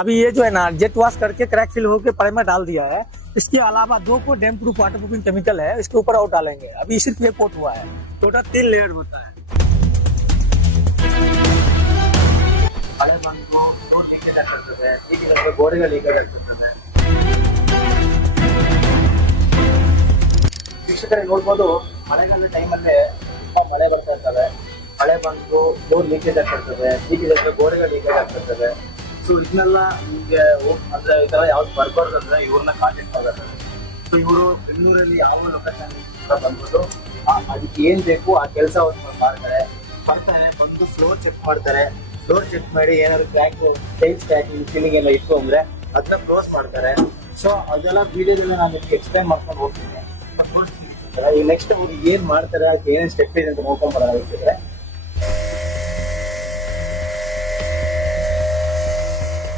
अभी ये जो है ना जेट वॉश करके क्रैक फिल होकर प्राइमर डाल दिया है। इसके अलावा 2 को dam proof water proofing chemical है, इसके ऊपर और डालेंगे। अभी सिर्फ ये कोट हुआ है, टोटल 3 लेयर होता है। ಹಳೆ ಬಂದು ರೋಡ್ ಲೀಕೇಜ್ ಆಗ್ತಿರ್ತದೆ, ಈಗ ಗೋಡೆಗಳು ಲೀಕೇಜ್ ಆಗ್ತಿರ್ತದೆ. ವೀಕ್ಷಕರೇ ನೋಡ್ಬೋದು, ಮಳೆಗಾಲ ಟೈಮಲ್ಲೇ ತುಂಬಾ ಮಳೆ ಬರ್ತಾ ಇರ್ತವೆ. ಮಳೆ ಬಂದು ರೋಡ್ ಲೀಕೇಜ್ ಆಗ್ತಿರ್ತದೆ, ಲೀಕೇಜ್ ಆದ್ರೆ ಗೋಡೆಗಳು ಲೀಕೇಜ್ ಆಗ್ತಿರ್ತದೆ. ಸೊ ಇದನ್ನೆಲ್ಲ ನಿಮ್ಗೆ ಅಂದ್ರೆ ಇದೆಲ್ಲ ಯಾವ್ದು ಬರ್ಬಾರ್ದು ಅಂದ್ರೆ ಇವ್ರನ್ನ ಕಾಂಟ್ಯಾಕ್ಟ್ ಆಗತ್ತೆ. ಸೊ ಇವರು ಬೆಂಗಳೂರಲ್ಲಿ ಯಾವ ಲೊಕೇಶನ್ ಬಂದ್ಬಿಟ್ಟು ಅದಕ್ಕೆ ಏನ್ ಬೇಕು ಆ ಕೆಲಸ ಬರ್ತಾರೆ ಬಂದು ಫ್ಲೋರ್ ಚೆಕ್ ಮಾಡ್ತಾರೆ. ಫ್ಲೋರ್ ಚೆಕ್ ಮಾಡಿ ಏನಾದ್ರು ಕ್ರ್ಯಾಕ್, ಟೈಲ್ಸ್ ಕ್ರ್ಯಾಕಿಂಗ್, ಸೀಲಿಂಗ್ ಎಲ್ಲ ಇತ್ತು ಅಂದ್ರೆ ಅದನ್ನ ಕ್ಲೋಸ್ ಮಾಡ್ತಾರೆ. ಸೊ ಅದೆಲ್ಲ ವಿಡಿಯೋದಲ್ಲಿ ನಾನು ನಿಮ್ಗೆ ಎಕ್ಸ್ಪ್ಲೈನ್ ಮಾಡ್ಕೊಂಡು ಹೋಗ್ತೀನಿ. ಈಗ ನೆಕ್ಸ್ಟ್ ಅವ್ರು ಏನ್ ಮಾಡ್ತಾರೆ, ಅದಕ್ಕೆ ಏನೇನು ಸ್ಟೆಪ್ ಇದೆ ಅಂತ ನೋಡ್ಕೊಂಡ್ ಬರೋಣ.